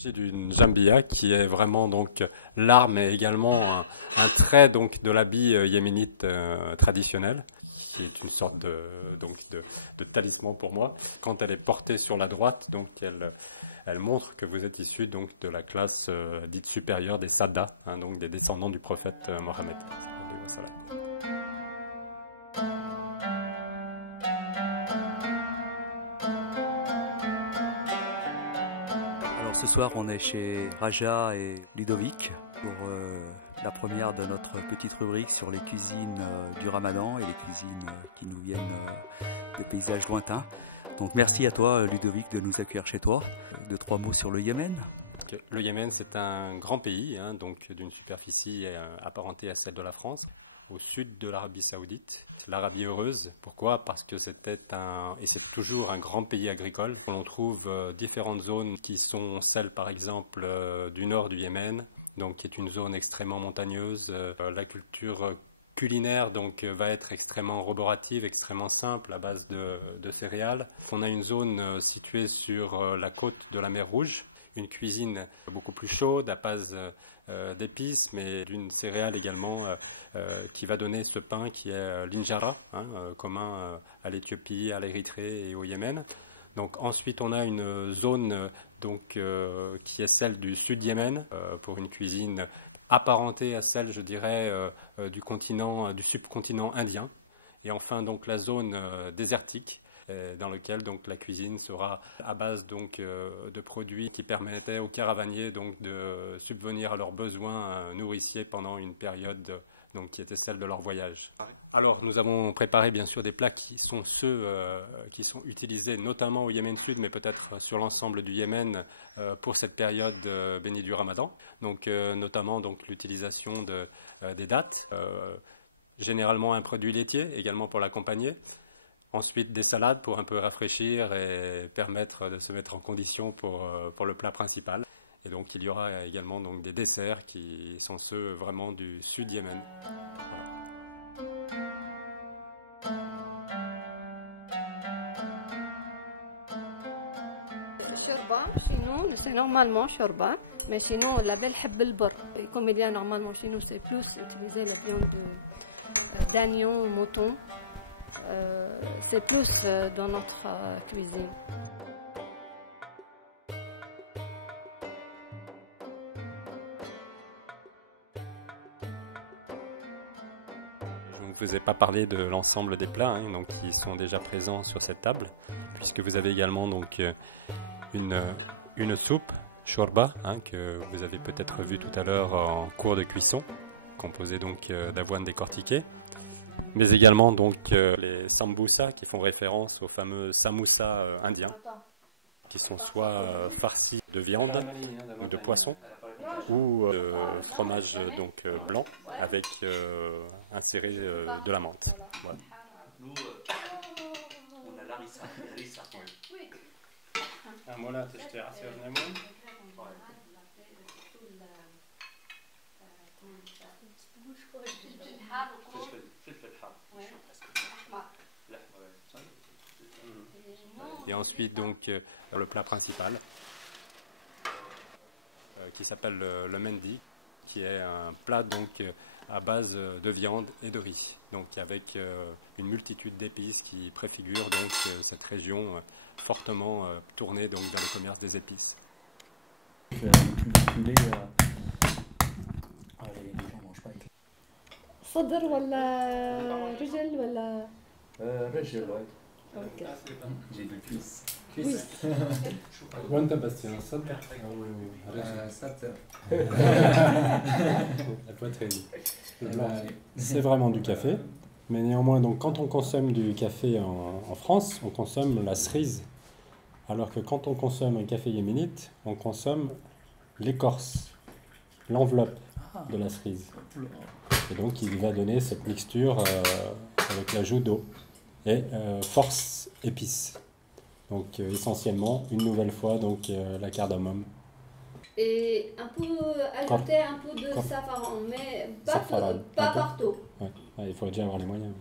J'ai d'une jambia qui est vraiment donc l'arme et également un trait donc de l'habit yéménite traditionnel, qui est une sorte de talisman pour moi. Quand elle est portée sur la droite, donc elle montre que vous êtes issu donc de la classe dite supérieure des Sadda, hein, donc des descendants du prophète Mohammed. Alors ce soir on est chez Raja et Ludovic pour la première de notre petite rubrique sur les cuisines du Ramadan et les cuisines qui nous viennent de paysages lointains. Donc merci à toi Ludovic de nous accueillir chez toi. 2-3 mots sur le Yémen. Le Yémen, c'est un grand pays, hein, donc d'une superficie apparentée à celle de la France, au sud de l'Arabie Saoudite. L'Arabie heureuse, pourquoi? Parce que c'était et c'est toujours un grand pays agricole. On trouve différentes zones qui sont celles, par exemple, du nord du Yémen, donc qui est une zone extrêmement montagneuse. La culture culinaire donc va être extrêmement roborative, extrêmement simple, à base de céréales. On a une zone située sur la côte de la mer Rouge, une cuisine beaucoup plus chaude à base d'épices, mais d'une céréale également qui va donner ce pain qui est l'injera, hein, commun à l'Éthiopie, à l'Érythrée et au Yémen. Donc ensuite on a une zone qui est celle du sud Yémen pour une cuisine apparentée à celle, je dirais, du subcontinent indien. Et enfin donc la zone désertique, dans lequel donc la cuisine sera à base de produits qui permettaient aux caravaniers donc de subvenir à leurs besoins nourriciers pendant une période qui était celle de leur voyage. Alors nous avons préparé bien sûr des plats qui sont ceux qui sont utilisés notamment au Yémen Sud, mais peut-être sur l'ensemble du Yémen pour cette période bénie du Ramadan. Donc notamment l'utilisation des dattes, généralement un produit laitier également pour l'accompagner. Ensuite, des salades pour un peu rafraîchir et permettre de se mettre en condition pour le plat principal. Et donc, il y aura également des desserts qui sont ceux vraiment du sud Yémen. Shorba, chez nous, c'est normalement shorba, mais chez nous, on l'appelle hab al-bar. Comme il y a normalement chez nous, c'est plus utiliser la viande d'agneau, mouton. C'est plus dans notre cuisine. Je ne vous ai pas parlé de l'ensemble des plats qui sont déjà présents sur cette table, puisque vous avez également une soupe, shorba, que vous avez peut-être vu tout à l'heure en cours de cuisson, composée d'avoine décortiquée. Mais également les sambusa qui font référence aux fameux samoussas indiens, qui sont soit farcis de viande ou de poisson, ou de fromage blanc avec inséré de la menthe. Voilà. Nous, on a l'arissa. Oui. Et ensuite le plat principal qui s'appelle le mendi, qui est un plat à base de viande et de riz, avec une multitude d'épices qui préfigurent cette région fortement tournée vers le commerce des épices. صدر ولا رجل ولا رجل اوكي جيب الكيس وانت بس يا صدر صدر la poitrine. Le blanc, c'est vraiment du café, mais néanmoins quand on consomme du café en France, on consomme la cerise, alors que quand on consomme un café yéménite, on consomme l'écorce, l'enveloppe de la cerise. Et donc il va donner cette mixture avec l'ajout d'eau et force épices. Donc essentiellement une nouvelle fois la cardamome. Et un peu ajouter un peu de safran, mais pas Saffron. partout. Ouais. Il faut déjà avoir les moyens.